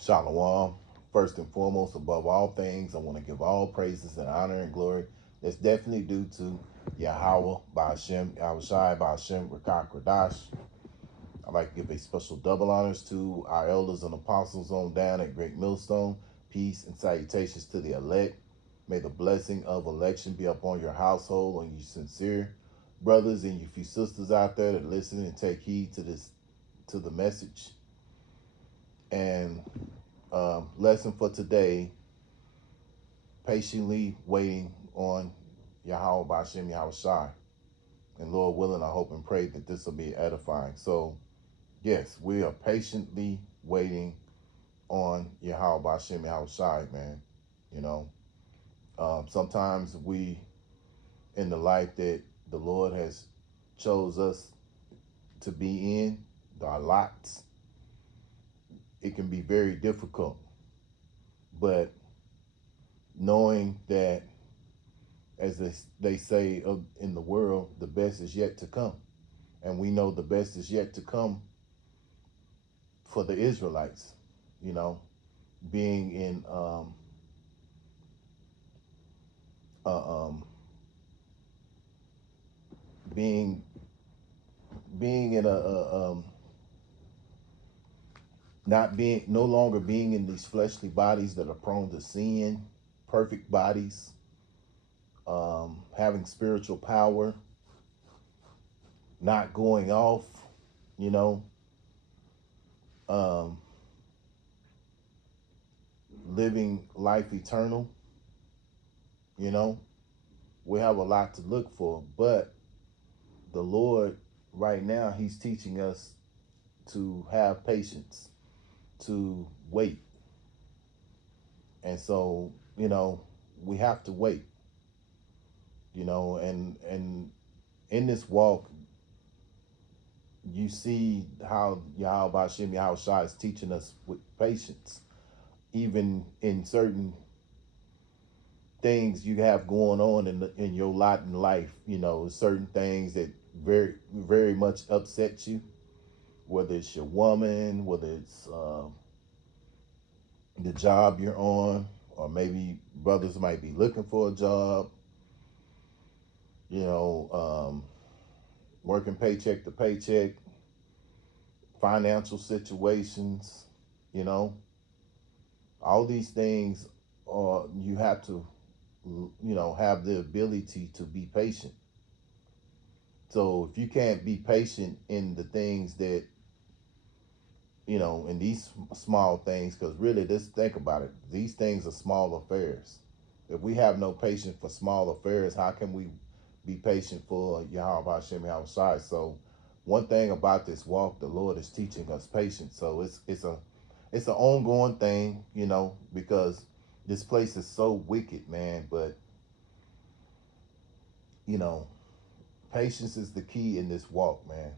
Shalom. First and foremost, above all things, I want to give all praises and honor and glory that's definitely due to YAHAWAH, BAHASHAM, YAHAWASHI, BAHASHAM, Rakak, Radash. I'd like to give a special double honors to our elders and apostles on down at Great Millstone. Peace and salutations to the elect. May the blessing of election be upon your household, on you sincere brothers and you few sisters out there that listen and take heed to the message. And lesson for today, patiently waiting on Yahawah Bashem Yahushai. And Lord willing, I hope and pray that this will be edifying. So, yes, we are patiently waiting on Yahawah Bashem Yahushai, man. You know, sometimes we, in the life that the Lord has chose us to be in, our lots, it can be very difficult. But knowing that, as they say in the world, the best is yet to come. And we know the best is yet to come for the Israelites, you know, being in being in not being no longer being in these fleshly bodies that are prone to sin, perfect bodies, having spiritual power, not going off, you know, living life eternal. You know, we have a lot to look for, but the Lord right now, he's teaching us to have patience, to wait. And so, you know, we have to wait, you know, and in this walk, you see how Yahweh Bashem Yahushua is teaching us with patience, even in certain things you have going on in your lot in life. You know, certain things that very much upset you, whether it's your woman, whether it's the job you're on, or maybe brothers might be looking for a job, you know, working paycheck to paycheck, financial situations, you know, all these things are, you have to, you know, have the ability to be patient. So if you can't be patient in the things that, you know, in these small things, because really, just think about it, these things are small affairs. If we have no patience for small affairs, how can we be patient for Yahweh Hashem Yahweh? So one thing about this walk, the Lord is teaching us patience. So it's an ongoing thing, you know, because this place is so wicked, man. But, you know, patience is the key in this walk, man.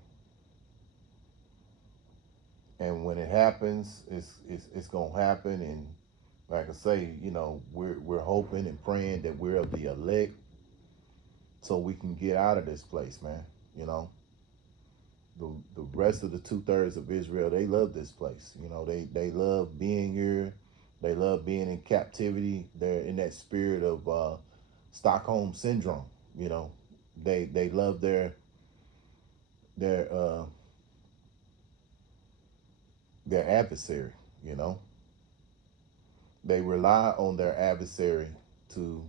And when it happens, it's gonna happen. And like I say, you know, we're hoping and praying that we're of the elect, so we can get out of this place, man. You know, the rest of the 2/3 of Israel, they love this place. You know, they love being here. They love being in captivity. They're in that spirit of Stockholm syndrome. You know, they love their their adversary. You know, they rely on their adversary to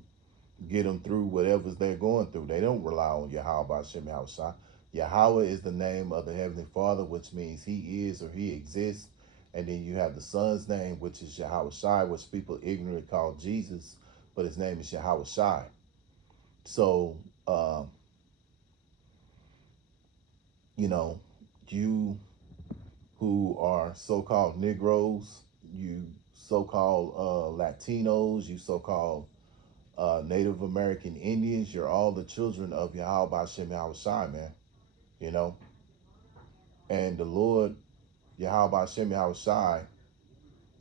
get them through whatever they're going through. They don't rely on Yahweh Hashem Yahushua. Yahweh is the name of the Heavenly Father, which means he is or he exists. And then you have the Son's name, which is Yahweh Shai, which people ignorantly call Jesus, but his name is Yahweh Shai. So, you know, you who are so-called Negroes, you so-called Latinos, you so-called Native American Indians, you're all the children of Yahweh Hashem Yahushai, man. You know, and the Lord Yahweh Hashem Yahushai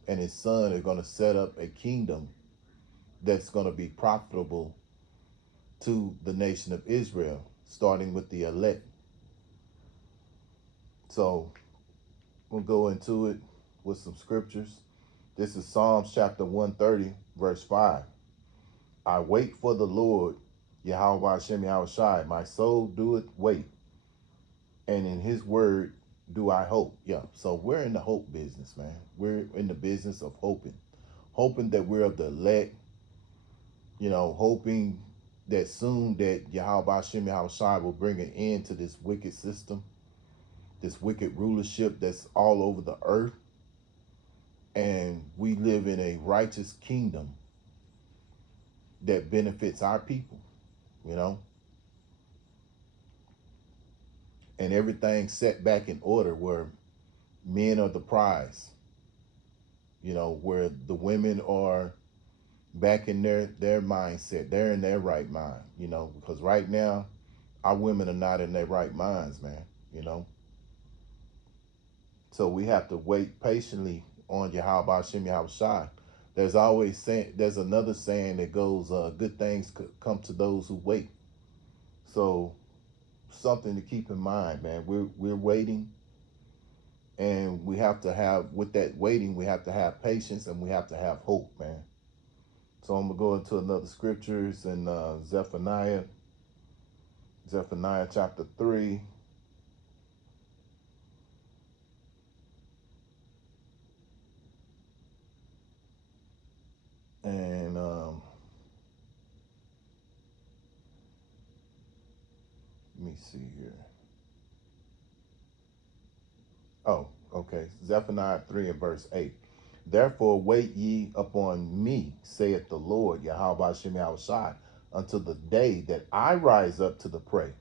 and his son are going to set up a kingdom that's going to be profitable to the nation of Israel, starting with the elect. So we'll go into it with some scriptures. This is Psalms chapter 130, verse 5. I wait for the Lord, YAHAWASHI, YAHAWASHI. My soul doeth wait, and in his word do I hope. Yeah, so we're in the hope business, man. We're in the business of hoping. Hoping that we're of the elect, hoping that soon that YAHAWASHI, YAHAWASHI will bring an end to this wicked system, this wicked rulership that's all over the earth. And we live in a righteous kingdom that benefits our people, you know, and everything set back in order where men are the prize, where the women are back in their mindset. They're in their right mind, because right now our women are not in their right minds, man, you know. So we have to wait patiently on YAHAWASHI, YAHAWASHI. There's another saying that goes, good things come to those who wait. So something to keep in mind, man. We're waiting, and we have to have, with that waiting, we have to have patience, and we have to have hope, man. So I'm gonna go into another scriptures in Zephaniah chapter 3. And let me see here. Oh, okay. Zephaniah 3 and verse 8. Therefore wait ye upon me, saith the Lord, YAHAWASHI, YAHAWASHI, until the day that I rise up to the prey.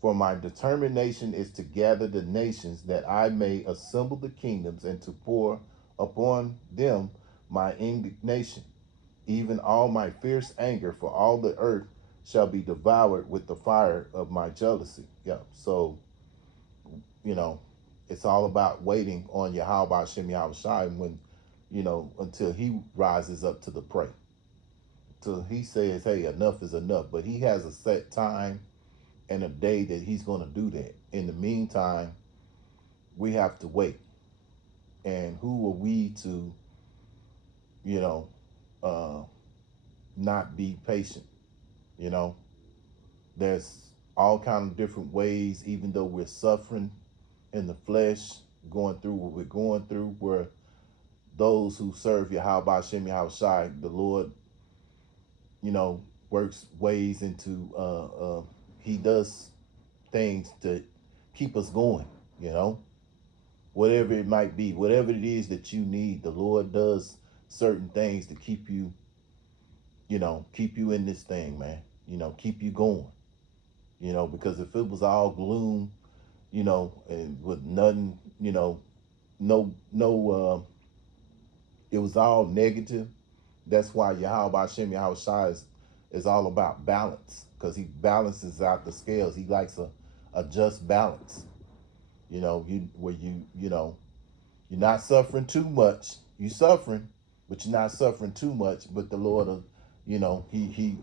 For my determination is to gather the nations, that I may assemble the kingdoms, and to pour upon them my indignation, even all my fierce anger, for all the earth shall be devoured with the fire of my jealousy. Yeah, so, you know, it's all about waiting on YAHAWASHI, YAHAWASHI until he rises up to the prey. Till he says, hey, enough is enough. But he has a set time and a day that he's going to do that. In the meantime, we have to wait. And who are we to, you know, uh, not be patient? You know, there's all kind of different ways, even though we're suffering in the flesh, going through what we're going through, where those who serve YAHAWASHI, YAHAWASHI, the Lord, works ways into, he does things to keep us going, whatever it might be, whatever it is that you need, the Lord does certain things to keep you, keep you in this thing, man, keep you going, because if it was all gloom, and with nothing, no, it was all negative. That's why YAHAWASHI, YAHAWASHI is all about balance, because he balances out the scales. He likes a just balance. You're not suffering too much. You're suffering, but you're not suffering too much. But the Lord, he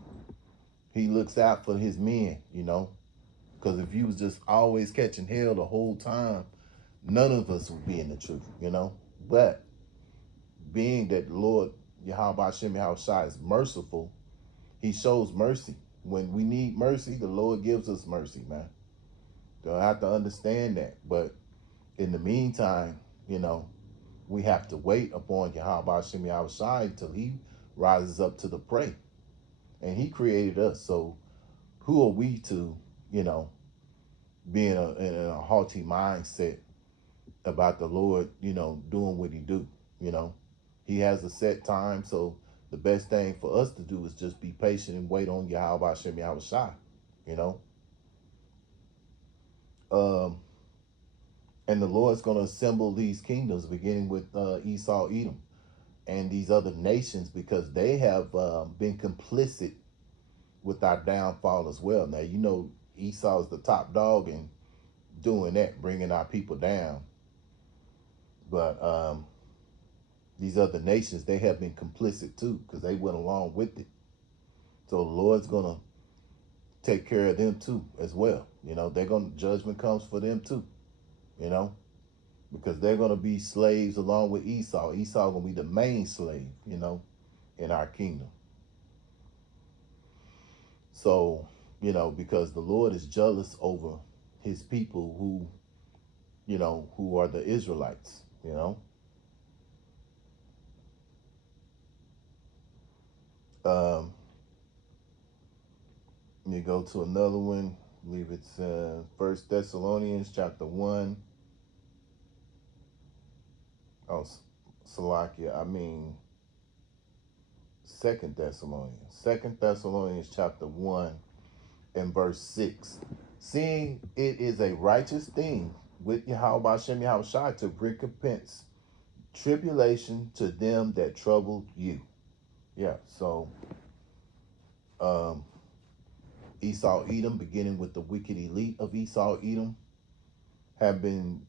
looks out for his men. Because if you was just always catching hell the whole time, none of us would be in the truth. But being that the Lord, YAHAWASHI, YAHAWASHI, is merciful, he shows mercy. When we need mercy, the Lord gives us mercy, man. Don't have to understand that. But in the meantime, we have to wait upon YAHAWASHI, YAHAWASHI until he rises up to the prey. And he created us. So who are we to, be in a haughty mindset about the Lord, doing what he do, He has a set time. So the best thing for us to do is just be patient and wait on YAHAWASHI, YAHAWASHI, you know. Um, and the Lord's going to assemble these kingdoms, beginning with Esau, Edom, and these other nations, because they have been complicit with our downfall as well. Now, Esau is the top dog in doing that, bringing our people down. But these other nations, they have been complicit too, because they went along with it. So the Lord's going to take care of them too as well. Judgment comes for them too, you know. because they're going to be slaves along with Esau. Esau going to be the main slave, in our kingdom. So, because the Lord is jealous over his people who are the Israelites. Um, you go to another one. I believe it's First Thessalonians chapter 1. Oh, Salakia. I mean, Second Thessalonians chapter 1 and verse 6. Seeing it is a righteous thing with YAHAWASHI YAHAWASHI to recompense tribulation to them that trouble you. Yeah, so um, Esau Edom, beginning with the wicked elite of Esau Edom, have been,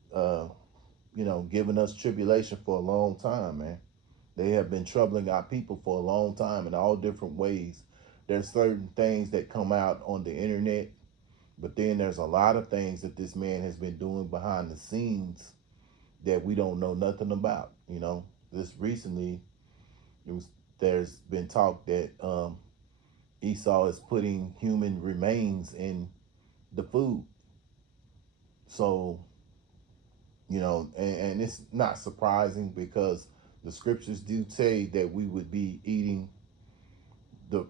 giving us tribulation for a long time, man. They have been troubling our people for a long time in all different ways. There's certain things that come out on the internet, but then there's a lot of things that this man has been doing behind the scenes that we don't know nothing about. This recently, there's been talk that Esau is putting human remains in the food. So, and it's not surprising because the scriptures do say that we would be eating the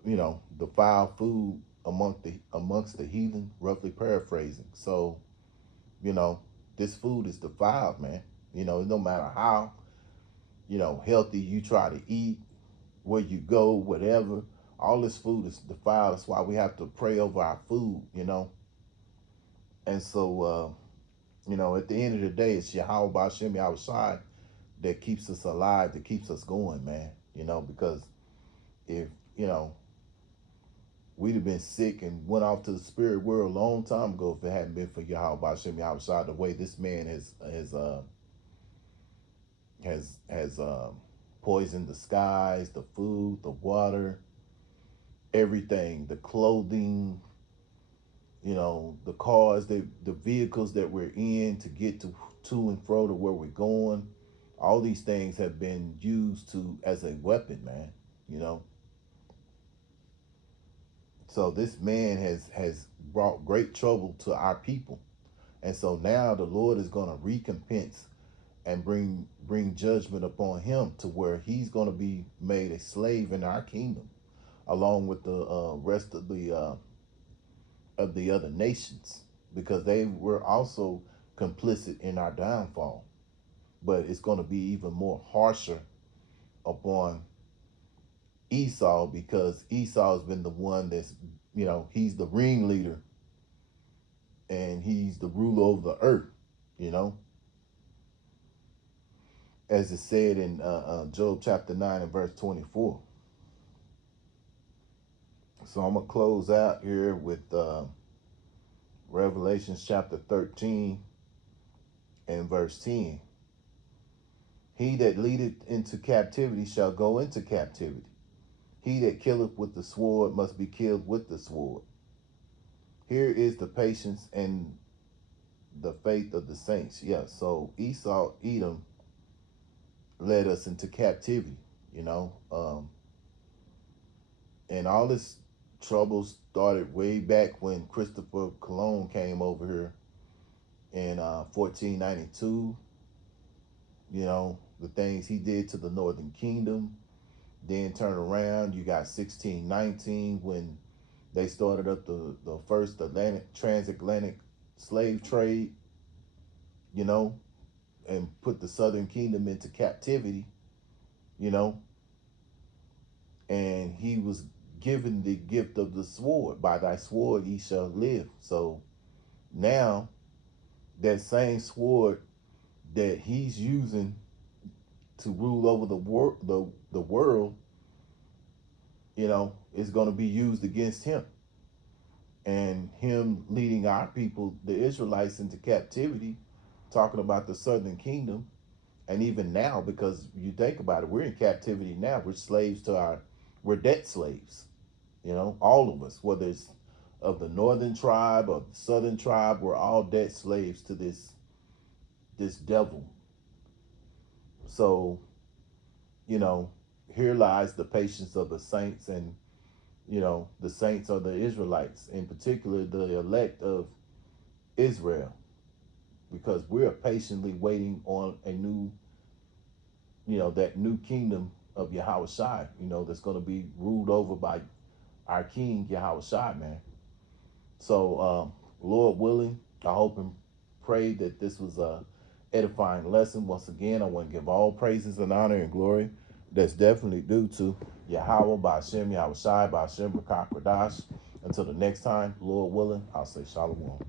foul food amongst the heathen, roughly paraphrasing. So, you know, this food is defiled, man. No matter how, healthy you try to eat, where you go, whatever, all this food is defiled. That's why we have to pray over our food. And so, at the end of the day, it's Yahawah BAHASHAM YAHAWASHI that keeps us alive, that keeps us going, man. Because if, we'd have been sick and went off to the spirit world a long time ago if it hadn't been for Yahawah BAHASHAM YAHAWASHI, the way this man has poisoned the skies, the food, the water, everything, the clothing, the cars, the vehicles that we're in to get to and fro to where we're going. All these things have been used as a weapon, man. So this man has brought great trouble to our people, and so now the Lord is going to recompense and bring judgment upon him to where he's going to be made a slave in our kingdom, along with the rest of the other nations, because they were also complicit in our downfall. But it's going to be even more harsher upon Esau, because Esau's been the one that's, he's the ringleader and he's the ruler over the earth, you know, as it said in Job chapter 9 and verse 24. So I'm going to close out here with Revelations chapter 13 and verse 10. He that leadeth into captivity shall go into captivity. He that killeth with the sword must be killed with the sword. Here is the patience and the faith of the saints. Yeah, so Esau, Edom, led us into captivity, and all this trouble started way back when Christopher Cologne came over here in 1492. The things he did to the Northern Kingdom. Then turn around, you got 1619 when they started up the first transatlantic slave trade, and put the Southern Kingdom into captivity, and he was given the gift of the sword. By thy sword ye shall live. So now that same sword that he's using to rule over the world, is going to be used against him, and him leading our people, the Israelites, into captivity, talking about the Southern Kingdom. And even now, because you think about it, we're in captivity now. We're debt slaves, all of us, whether it's of the northern tribe or the southern tribe, we're all debt slaves to this devil, So, you know, here lies the patience of the saints, and, you know, the saints are the Israelites, in particular, the elect of Israel, because we're patiently waiting on a new, that new kingdom of YAHAWASHI, that's going to be ruled over by our King YAHAWASHI, man. So, Lord willing, I hope and pray that this was a edifying lesson. Once again, I want to give all praises and honor and glory that's definitely due to Yahweh, BAHASHAM, YAHAWASHI, BAHASHAM, Rakakradash. Until the next time, Lord willing, I'll say Shalom.